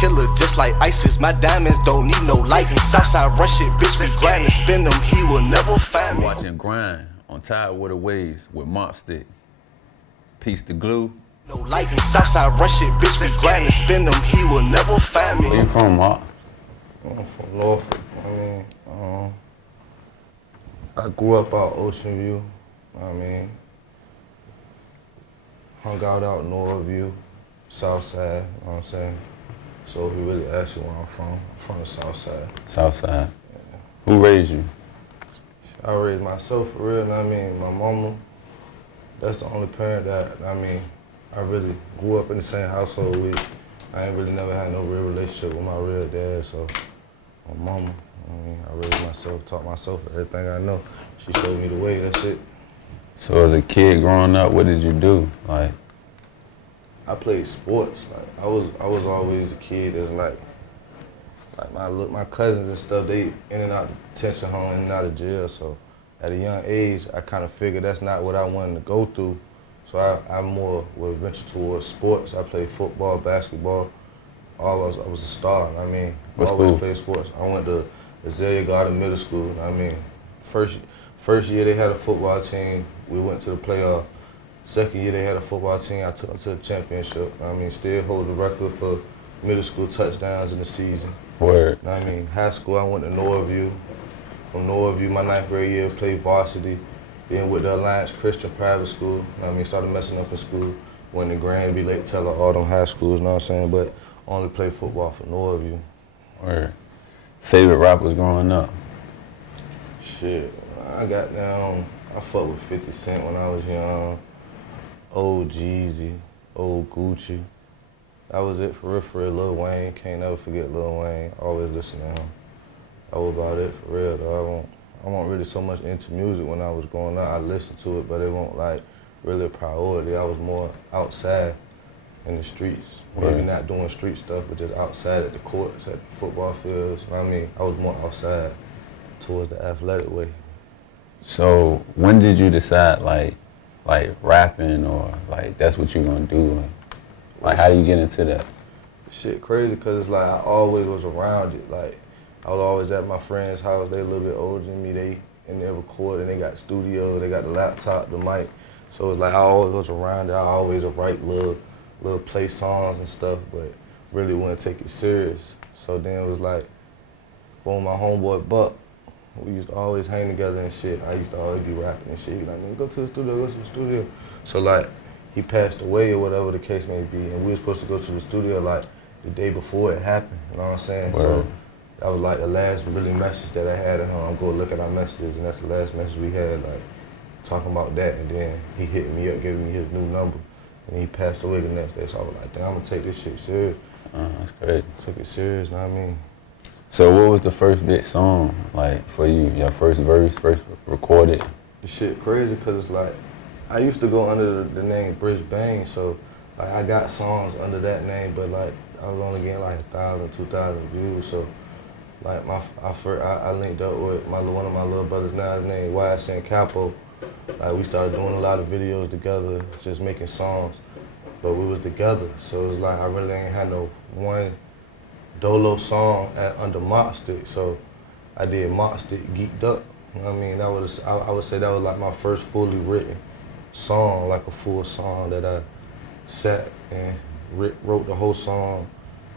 killer, just like ISIS. My diamonds don't need no light. Southside rush it, bitch, we grind and spin them. He will never find me. Watching Grind on Tidewater Waves with Mopstick. Piece the glue. No light. Southside rush it, bitch, we grind and spin them. He will never find me. Where you from, Mop? I'm from Norfolk. I grew up out Ocean View. Hung out Northview, South Side, you know what I'm saying? So if you really ask you where I'm from the South Side. South Side. Yeah. Who raised you? I raised myself for real, my mama, that's the only parent that, I really grew up in the same household with. I ain't really never had no real relationship with my real dad, so my mama, I raised myself, taught myself everything I know. She showed me the way, that's it. So as a kid growing up, what did you do? Like, I played sports. Like I was always a kid that's like my cousins and stuff. They in and out of detention home, in and out of jail. So at a young age, I kind of figured that's not what I wanted to go through. So I more would venture towards sports. I played football, basketball. I was a star. I always played sports. I went to Azalea Garden Middle School. First year they had a football team. We went to the playoff. Second year they had a football team. I took them to the championship. Still hold the record for middle school touchdowns in the season. Word. High school I went to Northview. From Northview, my 9th grade year, played varsity. Then with the Alliance Christian Private School. Started messing up in school. Went to G.R.I.N.D, Lake Teller, all them high schools, you know what I'm saying? But only played football for Northview. Word. Favorite rappers growing up? Shit, I got down, I fucked with 50 Cent when I was young. Old Jeezy, old Gucci. That was it for real. Lil Wayne, can't never forget Lil Wayne. Always listen to him. That was about it for real though. I wasn't really so much into music when I was growing up. I listened to it, but it wasn't like really a priority. I was more outside in the streets. Maybe not doing street stuff, but just outside at the courts, at the football fields. I was more outside towards the athletic way. So when did you decide like rapping or like that's what you're gonna do? Like how you get into that? Shit crazy, cause it's like I always was around it. Like I was always at my friend's house. They a little bit older than me. They in there recording. They got studio. They got the laptop, the mic. So it's like I always was around it. I always would write little play songs and stuff, but really wouldn't take it serious. So then it was like, boom, my homeboy Buck. We used to always hang together and shit. I used to always be rapping and shit. He like, go to the studio. So like, he passed away or whatever the case may be, and we were supposed to go to the studio like the day before it happened, you know what I'm saying? Word. So that was like the last really message that I had at home. Go look at our messages, and that's the last message we had, like talking about that, and then he hit me up, giving me his new number, and he passed away the next day. So I was like, damn, I'm gonna take this shit serious. That's crazy. Took it serious, you know what I mean? So what was the first big song like for you? Your first verse, first recorded? The shit crazy, cause it's like, I used to go under the name Bridge Bang, so like I got songs under that name, but like I was only getting like 1,000, 2,000 views. So like I linked up with one of my little brothers now, his name YS Capo. Like we started doing a lot of videos together, just making songs, but we was together. So it was like I really ain't had no one dolo song under Mopstick. So I did Mopstick Geeked Up. You know what I mean? That was, I would say that was like my first fully written song, like a full song that I sat and wrote the whole song.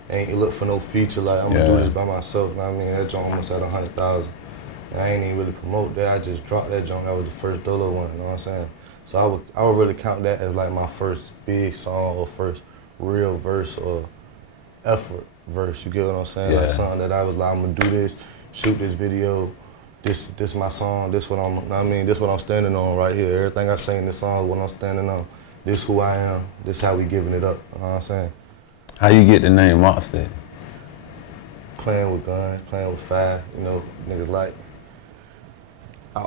Ain't look for no feature, like I'm gonna do this by myself. You know what I mean? That joint almost had 100,000. And I ain't even really promote that. I just dropped that joint. That was the first dolo one, you know what I'm saying? So I would really count that as like my first big song or first real verse or effort verse. You get what I'm saying? Yeah. Like something that I was like, I'm gonna do this, shoot this video, this my song, this what this what I'm standing on right here. Everything I sing in this song is what I'm standing on. This who I am, this how we giving it up, you know what I'm saying? How you get the name Mopstick? Playing with guns, playing with fire, you know, niggas like. I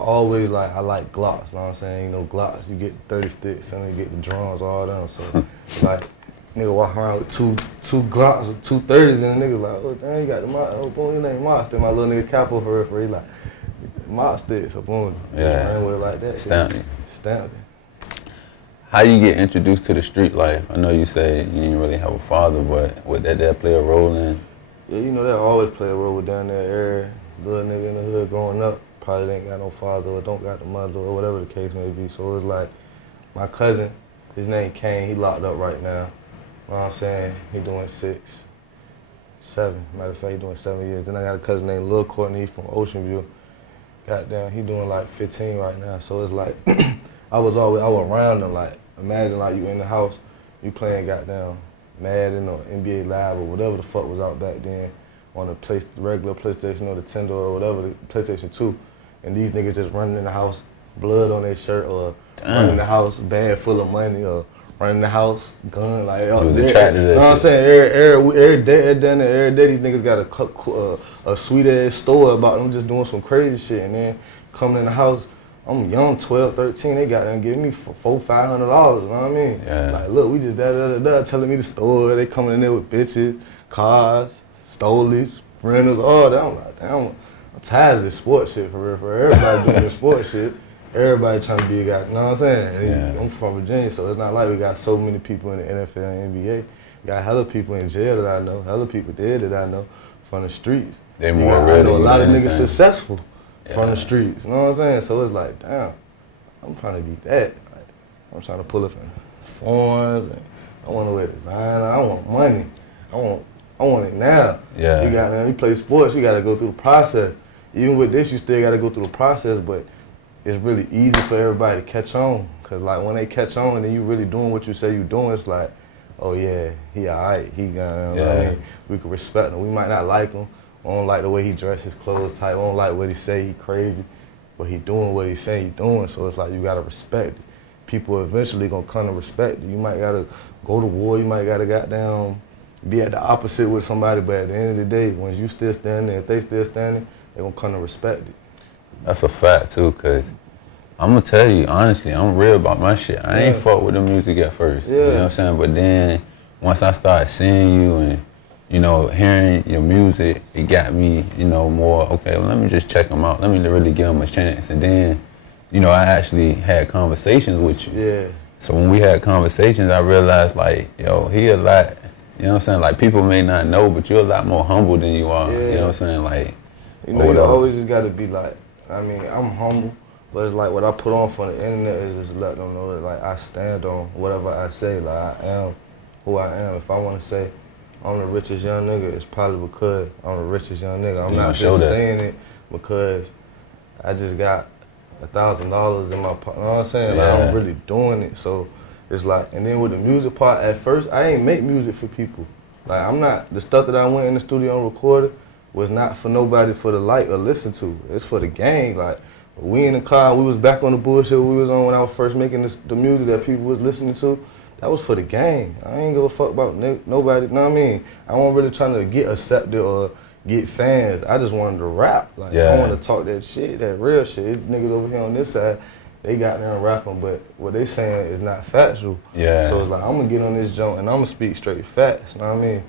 like Glocks, you know what I'm saying? You know, Glocks, you get 30 sticks and then you get the drums, all them. So like, nigga walk around with two Glocks or 2 30s and the nigga like, oh damn, you got the boom, your name Mopstick. My little nigga Capo for he like, Mopstick, so boom. Yeah. Ran with it like that. Stamped it. Stamped it. how you get introduced to the street life? I know you say you didn't really have a father, but would that play a role in? Yeah, you know that always play a role with down there. Every little nigga in the hood growing up probably ain't got no father or don't got the mother or whatever the case may be. So it's like my cousin, his name Kane, he locked up right now. You know what I'm saying? He doing 7. Matter of fact, he doing 7 years. Then I got a cousin named Lil Courtney, he from Ocean View. Goddamn, he doing like 15 right now. So it's like I was around them. Like imagine like you in the house, you playing goddamn Madden or NBA Live or whatever the fuck was out back then on the regular PlayStation or the Nintendo or whatever, the PlayStation 2, and these niggas just running in the house, blood on their shirt or running in the house, bag full of money or running the house, gun like it was attracted to that. You know what I'm saying? Every day these niggas got a sweet ass story about them just doing some crazy shit, and then coming in the house. I'm young, 12, 13, they got them giving me $400, $500, you know what I mean? Yeah. Like, look, we just telling me the story, they coming in there with bitches, cars, stolies, rentals, all that. I'm like, damn, I'm tired of this sports shit for real. For everybody doing this sports shit, everybody trying to be a guy, you know what I'm saying? Yeah. I'm from Virginia, so it's not like we got so many people in the NFL and NBA. We got hella people in jail that I know, hella people dead that I know from the streets. They more ready. I know a lot of niggas anything. successful. From the streets, you know what I'm saying? So it's like, damn, I'm trying to be that. Like, I'm trying to pull up in foreigns, and I want to wear designer. I want money. I want it now. Yeah. You play sports, you got to go through the process. Even with this, you still got to go through the process, but it's really easy for everybody to catch on. Cause like when they catch on and then you really doing what you say you doing, it's like, oh yeah, he all right. He got, you know what I mean? We can respect him. We might not like him. I don't like the way he dress his clothes tight. I don't like what he say he crazy, but he doing what he say he doing. So it's like you gotta respect it. People eventually gonna come to respect it. You might gotta go to war. You might gotta goddamn be at the opposite with somebody. But at the end of the day, when you still standing, if they still standing, they gonna come to respect it. That's a fact too, cause I'm gonna tell you honestly, I'm real about my shit. I ain't fuck with the music at first. You know what I'm saying? But then once I started seeing you and hearing your music, it got me, more, okay, well, let me just check him out. Let me really give him a chance. And then, I actually had conversations with you. Yeah. So when we had conversations, I realized, like, yo, he a lot, you know what I'm saying? Like, people may not know, but you're a lot more humble than you are. You know what I'm saying? Like, you always just got to be like, I mean, I'm humble, but it's like what I put on for the internet is just let them know that, like, I stand on whatever I say. Like, I am who I am. If I want to say, I'm the richest young nigga, it's probably because I'm the richest young nigga. I'm not just saying it because I just got $1,000 in my pocket. You know what I'm saying? Like, I'm really doing it. So it's like, and then with the music part, at first, I ain't make music for people. Like, I'm not, the stuff that I went in the studio and recorded was not for nobody for to like or listen to. It's for the gang. Like, we in the car, we was back on the bullshit we was on when I was first making the music that people was listening to. That was for the game. I ain't give a fuck about nobody, you know what I mean? I wasn't really trying to get accepted or get fans. I just wanted to rap. Like, I want to talk that shit, that real shit. These niggas over here on this side, they got there and rapping, but what they saying is not factual. Yeah. So it's like, I'm going to get on this joint and I'm going to speak straight facts, you know what I mean?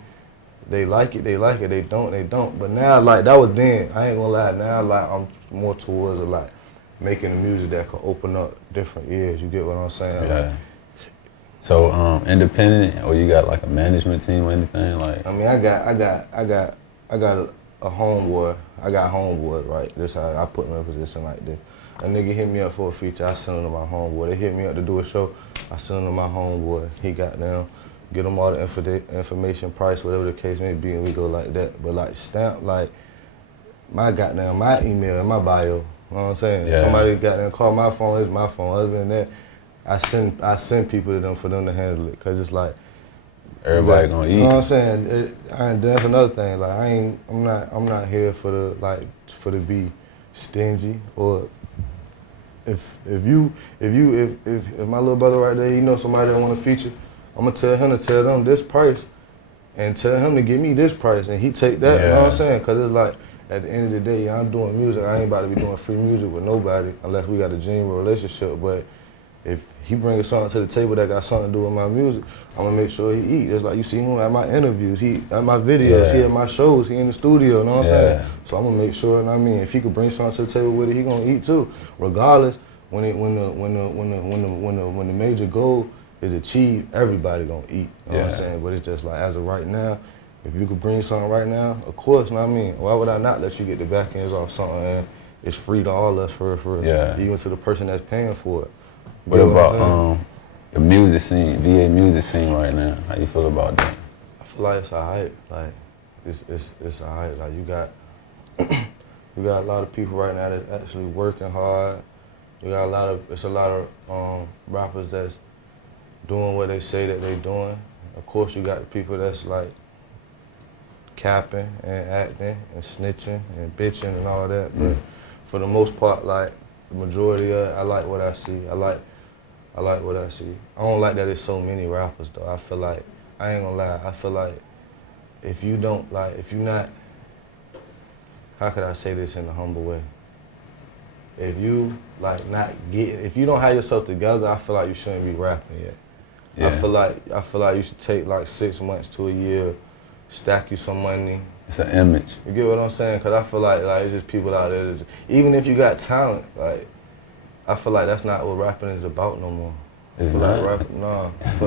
They like it, they don't, they don't. But now, like, that was then. I ain't going to lie. Now, like, I'm more towards, like, making the music that could open up different ears. You get what I'm saying? Yeah. Like, so independent, or you got like a management team or anything? Like, I mean, I got a homeboy. I got homeboys, right? This how I put me in a position like this. A nigga hit me up for a feature, I send him to my homeboy. They hit me up to do a show, I send him to my homeboy. He got down, get him all the information, price, whatever the case may be, and we go like that. But like stamp, like my email and my bio. You know what I'm saying? Yeah. Somebody got them, call my phone, it's my phone. Other than that, I send people to them for them to handle it, cause it's like everybody gonna eat. You know what I'm saying? That's another thing. Like I'm not here for to be stingy or if my little brother right there, he know somebody that want to feature, I'm gonna tell him to tell them this price and tell him to give me this price and he take that. You know what I'm saying? Cause it's like at the end of the day, I'm doing music. I ain't about to be doing free music with nobody unless we got a genuine relationship. But if he brings something to the table that got something to do with my music, I'm gonna make sure he eat. It's like you see him at my interviews, he at my videos, he at my shows, he in the studio, you know what I'm saying? So I'm gonna make sure, and I mean, if he could bring something to the table with it, he gonna eat too. Regardless, when the major goal is achieved, everybody gonna eat. You know what I'm saying? But it's just like as of right now, if you could bring something right now, of course. You know what I mean? Why would I not let you get the back ends off something and it's free to all us for even to the person that's paying for it. What about the music scene, VA music scene right now? How you feel about that? I feel like it's alright. Like it's alright. Like you got you got a lot of people right now that's actually working hard. You got a lot of rappers that's doing what they say that they doing. Of course, you got the people that's like capping and acting and snitching and bitching and all that. But for the most part, like the majority of it, I like what I see. I like what I see. I don't like that there's so many rappers though. I feel like, I ain't gonna lie, I feel like if you not, how could I say this in a humble way? If you if you don't have yourself together, I feel like you shouldn't be rapping yet. Yeah. I feel like you should take like 6 months to a year, stack you some money. It's an image. You get what I'm saying? Cause I feel like it's just people out there that even if you got talent, like I feel like that's not what rapping is about no more. I feel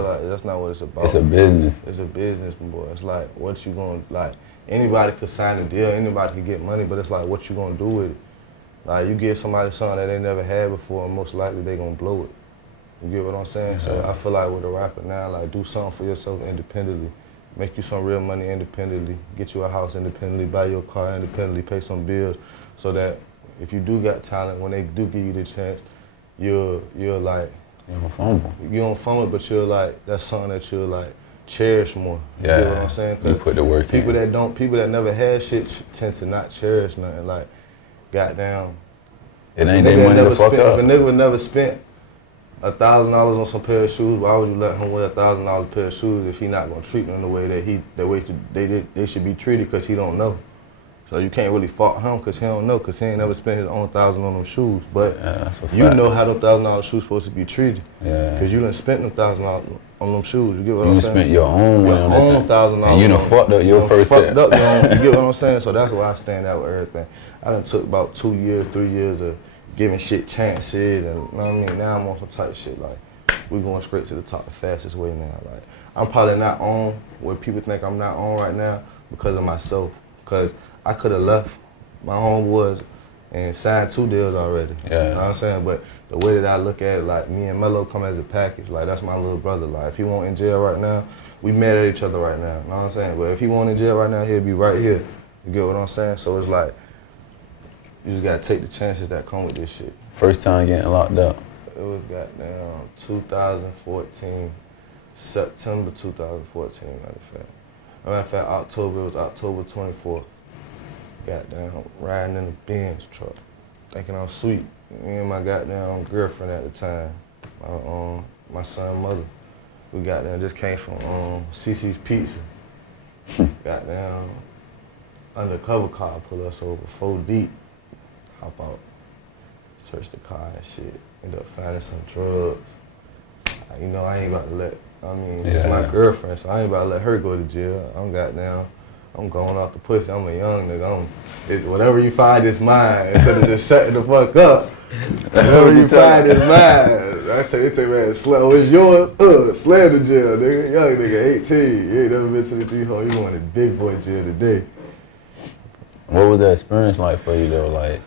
like that's not what it's about. It's a business. It's a business, boy. It's like what you gonna like. Anybody could sign a deal, anybody could get money, but it's like what you gonna do with it. Like you give somebody something that they never had before, and most likely they gonna blow it. You get what I'm saying? So I feel like with a rapper now, like do something for yourself independently. Make you some real money independently. Get you a house independently, buy your car independently, pay some bills, so that if you do got talent, when they do give you the chance, you're like, you don't fumble. You don't fumble, but you're like, that's something that you'll like cherish more. You Yeah. get what I'm saying? You put the work people in. People that never had shit tend to not cherish nothing. Like, goddamn. It ain't their money to fuck up. If a nigga would never spent $1,000 on some pair of shoes, why would you let him wear $1,000 pair of shoes if he not gonna treat them the way that they should be treated because he don't know? So you can't really fault him because he don't know, because he ain't never spent his own $1,000 on them shoes. But you know how them $1,000 shoes supposed to be treated. Yeah. Because you done spent them $1,000 on them shoes. You get what I'm saying? You spent your own money on that thing. $1,000. And you done fucked up your first step. You get what I'm saying? So that's why I stand out with everything. I done took about 2 years, 3 years of giving shit chances, and you know what I mean? Now I'm on some type shit like, we going straight to the top the fastest way now. Like, I'm probably not on where people think I'm not on right now because of myself. Because I could have left my homeboys and signed 2 deals already. Yeah. You know what I'm saying? But the way that I look at it, like me and Mello come as a package. Like that's my little brother. Like if he won't in jail right now, we mad at each other right now. You know what I'm saying? But if he won't in jail right now, he'll be right here. You get what I'm saying? So it's like, you just gotta take the chances that come with this shit. First time getting locked up? It was goddamn 2014, September 2014, matter of fact, October, it was October 24th. Goddamn, riding in the Benz truck, thinking I'm sweet. Me and my goddamn girlfriend at the time, my son's mother, we goddamn just came from CC's Pizza. Goddamn, undercover car pull us over, 4 deep. Hop out, search the car and shit. End up finding some drugs. You know, I ain't about to let, it's my girlfriend, so I ain't about to let her go to jail. I'm going off the pussy. I'm a young nigga. Whatever you find is mine. Instead of just shutting the fuck up. Whatever you find is mine. I tell you, man, it's yours. Slam to jail, nigga. Young nigga, 18. You ain't never been to the 3 hole. You going to big boy jail today. What was that experience like for you though? Like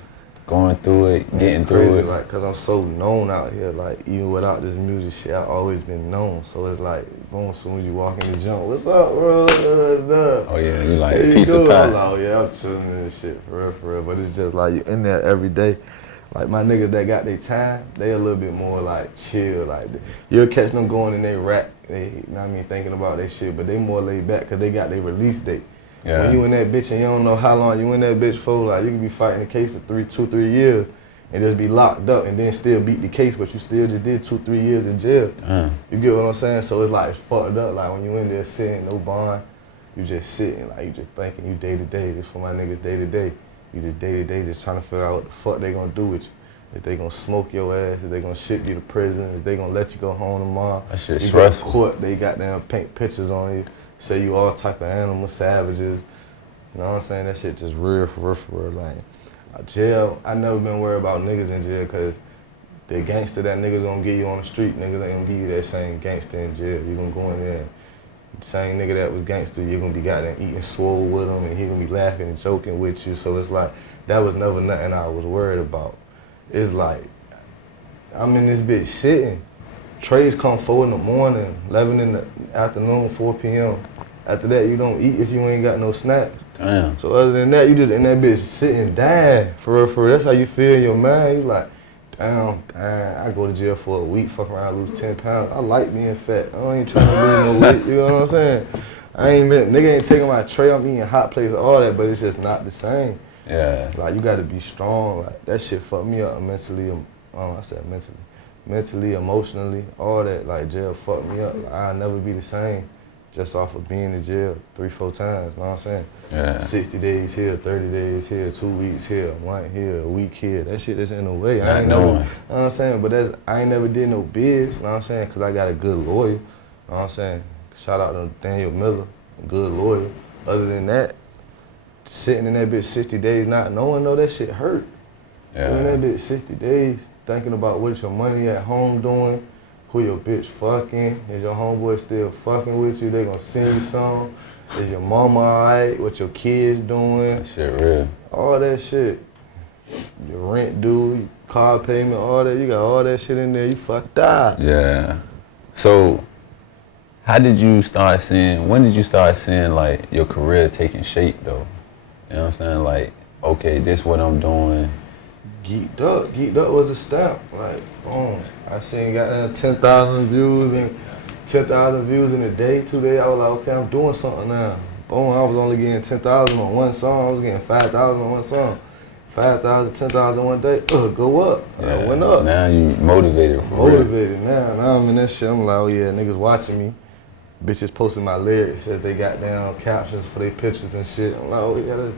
going through it, getting through it? Like, cause I'm so known out here. Like even without this music shit, I've always been known. So it's like, boom, as soon as you walk in the jump, what's up, bro? Oh yeah, you like a piece of pie. Oh yeah, I'm chilling in this shit for real. But it's just like you in there every day. Like my niggas that got their time, they a little bit more like chill. Like you'll catch them going in their rack, they, you know what I mean, thinking about their shit, but they more laid back cause they got their release date. Yeah. When you in that bitch and you don't know how long you in that bitch for, like you can be fighting the case for 2-3 years and just be locked up and then still beat the case, but you still just did 2-3 years in jail. You get what I'm saying? So it's like it's fucked up. Like when you in there sitting, no bond, you just sitting, like you just thinking you day to day. This for my niggas day to day. You just day to day just trying to figure out what the fuck they gonna do with you. If they gonna smoke your ass, if they gonna ship you to prison, if they gonna let you go home tomorrow. That shit stressful. Court, they got them paint pictures on you. Say you all type of animals, savages. You know what I'm saying? That shit just real for real. Like, jail, I never been worried about niggas in jail because the gangster that niggas gonna get you on the street, niggas ain't gonna give you that same gangster in jail. You gonna go in there, the same nigga that was gangster, you're gonna be goddamn eating swole with him, and he gonna be laughing and joking with you. So it's like, that was never nothing I was worried about. It's like, I'm in this bitch sitting. Trays come 4 in the morning, 11 in the afternoon, 4 p.m. After that, you don't eat if you ain't got no snacks. Damn. So other than that, you just in that bitch sitting, dying. For real, for real. That's how you feel in your mind. You like, damn, I go to jail for a week, fuck around, lose 10 pounds. I like being fat. I ain't trying to lose no weight, you know what I'm saying? Nigga ain't taking my tray, I'm eating hot plates and all that, but it's just not the same. Yeah. Like, you gotta be strong. Like, that shit fucked me up mentally. Mentally, emotionally, all that. Like, jail fucked me up. Like, I'll never be the same just off of being in jail 3-4 times, you know what I'm saying? Yeah. 60 days here, 30 days here, 2 weeks here, a month here, a week here. That shit is in the way. Not knowing. You know what I'm saying? But I ain't never did no biz, you know what I'm saying? Because I got a good lawyer, you know what I'm saying? Shout out to Daniel Miller, a good lawyer. Other than that, sitting in that bitch 60 days not knowing, though, that shit hurt. Yeah. In that bitch 60 days, thinking about what your money at home doing, who your bitch fucking, is your homeboy still fucking with you, they gonna sing you some, is your mama alright, what your kids doing. That shit real. All that shit. Your rent due, car payment, all that, you got all that shit in there, you fucked up. Yeah. So, when did you start seeing like your career taking shape though? You know what I'm saying? Like, okay, this what I'm doing. Geeked Up was a stamp. Like, boom. I seen got 10,000 views and 10,000 views in a day, 2 days. I was like, okay, I'm doing something now. Boom, I was only getting 10,000 on one song. I was getting 5,000 on one song. 5,000, 10,000 one day. Go up. Yeah. I went up. Now you motivated for Motivated now. Now I'm in that shit. I'm like, oh yeah, niggas watching me. Bitches posting my lyrics as they got down captions for their pictures and shit. I'm like, oh yeah, let's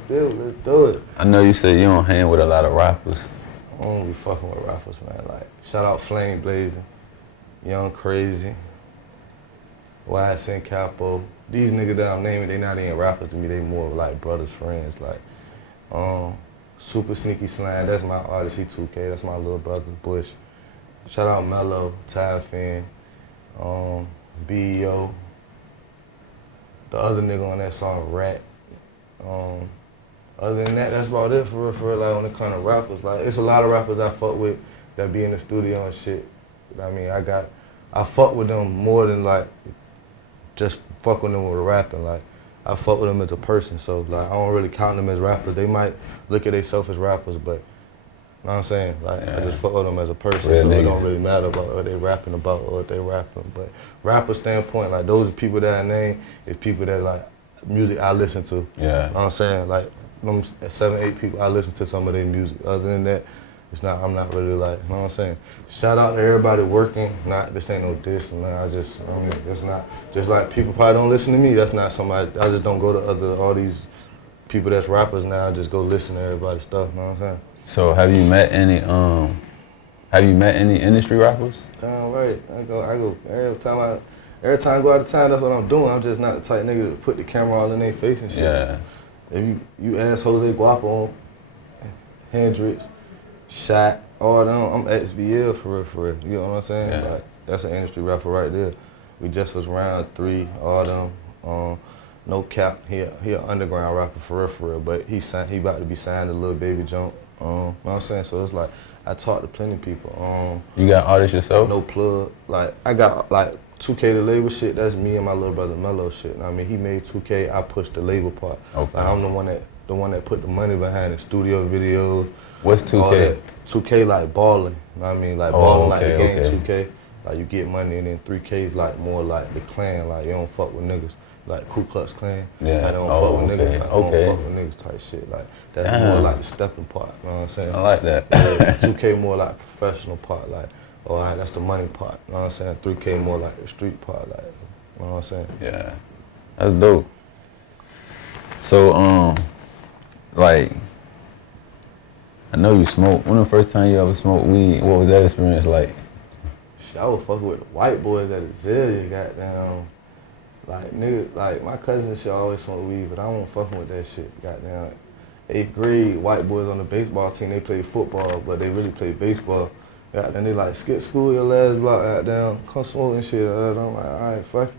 do it. I know you said you don't hang with a lot of rappers. I don't be fucking with rappers, man. Like, shout out Flame Blazing, Young Crazy, YSN Capo. These niggas that I'm naming, they not even rappers to me. They more like brothers, friends. Like, Super Sneaky Slime, that's my artist. He 2K. That's my little brother, Bush. Shout out Mello, Ty Finn, B.E.O. The other nigga on that song, Rat. Other than that, that's about it for real, like when it comes to rappers. Like, it's a lot of rappers I fuck with that be in the studio and shit. I mean, I fuck with them more than like just fuck with them with rapping. Like, I fuck with them as a person, so like I don't really count them as rappers. They might look at themselves as rappers, but you know what I'm saying? Like, I just fuck with them as a person, Real so niggas. it don't really matter about what they rapping about or what they rapping. But rapper standpoint, like those are people that I name, is people that like music I listen to. Yeah. You know what I'm saying? Like, them 7, 8 people, I listen to some of their music. Other than that, I'm not really like, you know what I'm saying? Shout out to everybody working. This ain't no diss, man. It's not, just like people probably don't listen to me. That's not somebody, I just don't go to all these people that's rappers now and just go listen to everybody's stuff, you know what I'm saying? So have you met any industry rappers? Damn right. I go every time I go out of town, that's what I'm doing. I'm just not the type nigga to put the camera all in their face and shit. Yeah. If you ask Jose Guapo, Hendrix, Shot, all them, I'm XBL for real. You know what I'm saying? Yeah. Like, that's an industry rapper right there. We just was round 3, all them. No cap, he an underground rapper for real. But he about to be signed to Lil Baby Jump. You know what I'm saying? So it's like, I talk to plenty of people. You got artists yourself? No plug. Like, I got like 2K the label shit, that's me and my little brother Mello shit. I mean, he made 2K, I pushed the label part. Okay. Like, I'm the one that put the money behind the studio videos. What's 2K? 2K like balling. You know what I mean? Like balling like the game okay. 2K. Like, you get money, and then 3K is like more like the clan. Like, you don't fuck with niggas. Like Ku Klux Klan. Yeah. I don't fuck with niggas. Like, I Okay. don't fuck with niggas type shit. Like, that's more like the stepping part. You know what I'm saying? I like that. 2K more like professional part. Like, all right, that's the money part. You know what I'm saying? 3K more like the street part. Like, you know what I'm saying? Yeah. That's dope. So, like, I know you smoke. When the first time you ever smoked weed, what was that experience like? Shit, I was fucking with the white boys at Azalea, goddamn. Like, nigga, like, my cousin and shit always smoke weed, but I don't fucking with that shit, goddamn. 8th grade, white boys on the baseball team, they play football, but they really play baseball. Got then they like, skip school your last block, goddamn, come smoke and shit. I'm like, all right, fuck it.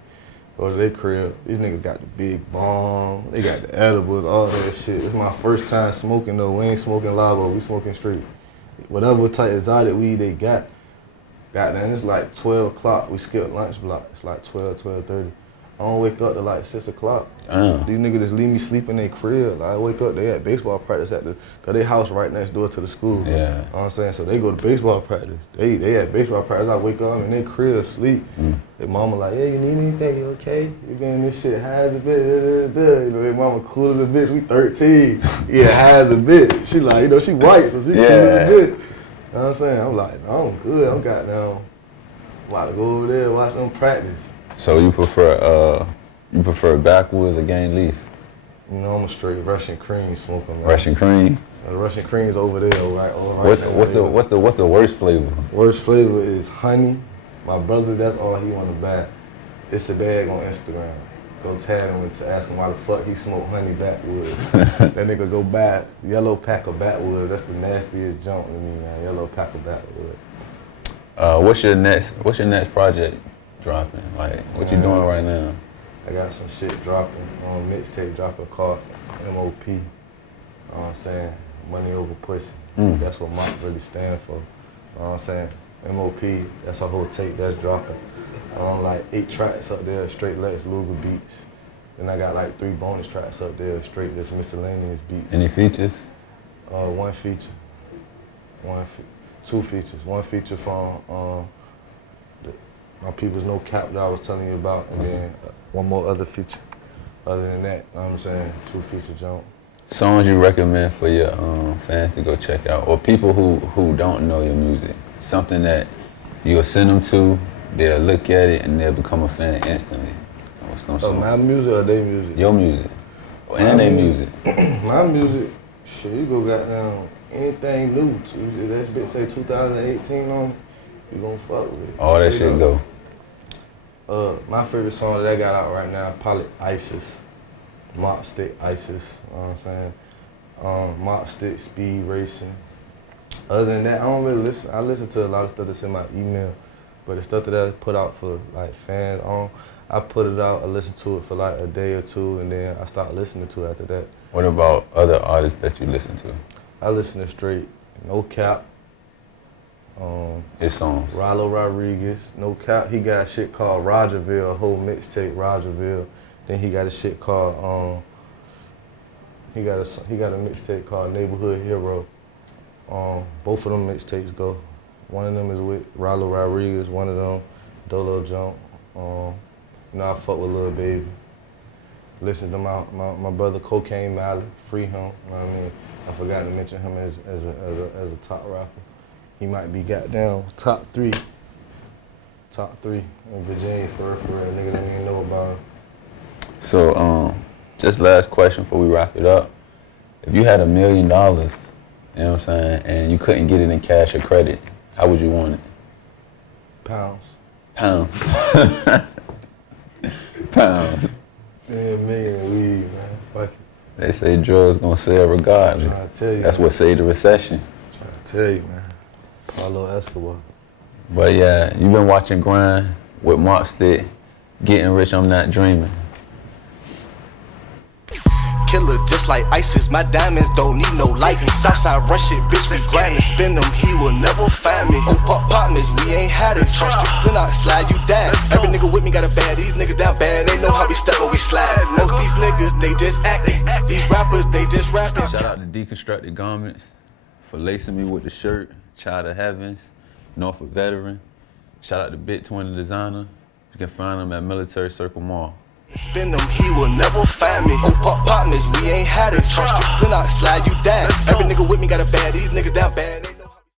Go to their crib. These niggas got the big bomb. They got the edibles, all that shit. It's my first time smoking though. We ain't smoking lava, we smoking straight. Whatever type exotic weed they got. Goddamn, it's like 12 o'clock. We skipped lunch block. It's like 12, 12:30. I don't wake up to like 6 o'clock. These niggas just leave me sleep in their crib. Like, I wake up, they at baseball practice cause they house right next door to the school. Yeah. You know what I'm saying? So they go to baseball practice. They at baseball practice. I wake up in their crib, sleep. Their mama like, yeah, you need anything? You okay? You getting this shit high as a bitch? You know, their mama cool as a bitch. We 13. Yeah, high as a bitch. She like, you know, she white, so she cool as a bitch. You know what I'm saying? I'm like, no, I'm good. I'm goddamn about to go over there and watch them practice. So you prefer backwoods or gang leaf? You know, I'm a straight Russian cream smoker, man. Russian cream? The Russian cream is over there, right? What's the worst flavor? Worst flavor is honey. My brother, that's all he want to buy. It's a bag on Instagram. Go tag him and ask him why the fuck he smoke honey backwoods. That nigga go buy yellow pack of backwoods. That's the nastiest junk to me, man. Yellow pack of backwoods. What's your next project dropping? Like, what you doing right now? I got some shit dropping on mixtape dropping called MOP. You know what I'm saying? Money over pussy. That's what MOP really stand for. You know what I'm saying? MOP, that's a whole tape that's dropping. Like 8 tracks up there, straight Lex Luger beats. Then I got like 3 bonus tracks up there, straight just miscellaneous beats. Any features? 1 feature. 2 features. 1 feature from my people's No Cap that I was telling you about, and then 1 more other feature. Other than that, you know what I'm saying, 2 feature jump. Songs you recommend for your fans to go check out, or people who don't know your music? Something that you'll send them to, they'll look at it, and they'll become a fan instantly. What's no song? My music or their music? Your music. And their music. My music, shit, you go goddamn anything new. That bitch say 2018 on it, you gon' fuck with it. All that shit go. My favorite song that I got out right now, probably Isis. Mopstick, Isis, you know what I'm saying? Mopstick, Speed Racing. Other than that, I don't really listen. I listen to a lot of stuff that's in my email, but the stuff that I put out for like fans, I put it out, I listen to it for like a day or 2, and then I start listening to it after that. What about other artists that you listen to? I listen to straight No Cap. His songs. Rollo Rodriguez, No Cap. He got shit called Rogerville, a whole mixtape, Rogerville. Then he got a shit called he got a mixtape called Neighborhood Hero. Both of them mixtapes go. One of them is with Rollo Rodriguez. One of them, Dolo Jump. You know, I fuck with Lil Baby. Listen to my brother Cocaine Malley, free him. You know what I mean? I forgot to mention him as a top rapper. He might be goddamn top 3 in Virginia for real. Nigga don't even know about him. So, just last question before we wrap it up. If you had $1 million, you know what I'm saying, and you couldn't get it in cash or credit, how would you want it? Pounds. Pounds. Pounds. Yeah, $1 million in weed, man. Fuck it. They say drugs gonna sell regardless. I'm trying to tell you. That's what saved the recession. I'm trying to tell you, man. Pablo Escobar. But yeah, you've been watching G.R.I.N.D with Mopstick, Getting Rich, I'm Not Dreaming. Killer just like ISIS, my diamonds don't need no light. Southside rush it, bitch, we grind and spin them, he will never find me. Oh, partners, we ain't had it. First then I slide you down. Every nigga with me got a bad, these niggas down bad. They know how we step or we slide. Most these niggas, they just acting. These rappers, they just rapping. Shout out to Deconstructed Garments for lacing me with the shirt. Child of Heavens, Norfolk veteran. Shout out to Bit Twin Designer. You can find them at Military Circle Mall. Spin them, he will never find me. Oh, partners, we ain't had it. First then I slide you down. Every nigga with me got a bad.